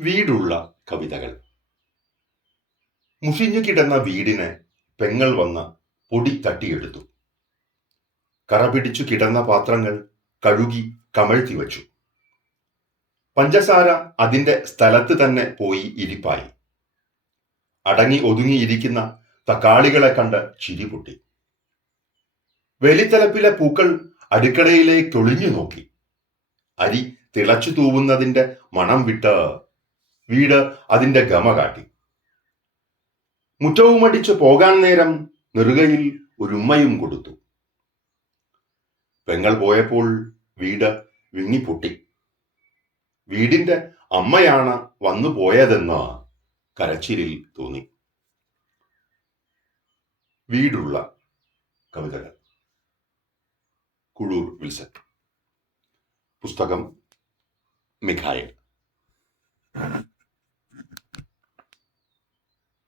വീടുള്ള കവിതകൾ. മുഷിഞ്ഞു കിടന്ന വീടിനെ പെങ്ങൾ വന്ന് പൊടി തട്ടിയെടുത്തു. കറ പിടിച്ചു കിടന്ന പാത്രങ്ങൾ കഴുകി കമഴ്ത്തി വച്ചു. പഞ്ചസാര അതിന്റെ സ്ഥലത്ത് തന്നെ പോയി ഇരിപ്പായി. അടങ്ങി ഒതുങ്ങിയിരിക്കുന്ന തക്കാളികളെ കണ്ട് ചിരി പൊട്ടി. വെലിത്തലപ്പിലെ പൂക്കൾ അടുക്കളയിലേക്കൊളിഞ്ഞു നോക്കി അരി തിളച്ചു തൂവുന്നതിന്റെ മണം വിട്ട് വീട് അതിന്റെ ഗമ കാട്ടി. മുറ്റവും അടിച്ചു പോകാൻ നേരം നെറുകയിൽ ഒരുമ്മയും കൊടുത്തു. പെങ്ങൾ പോയപ്പോൾ വീട് വിങ്ങിപ്പൊട്ടി. വീടിന്റെ അമ്മയാണ് വന്നു പോയതെന്ന് കരച്ചിലിൽ തോന്നി. വീടുള്ള കവിതകൾ. കുഴൂർ വിൽസൺ. പുസ്തകം മിഖായൽ.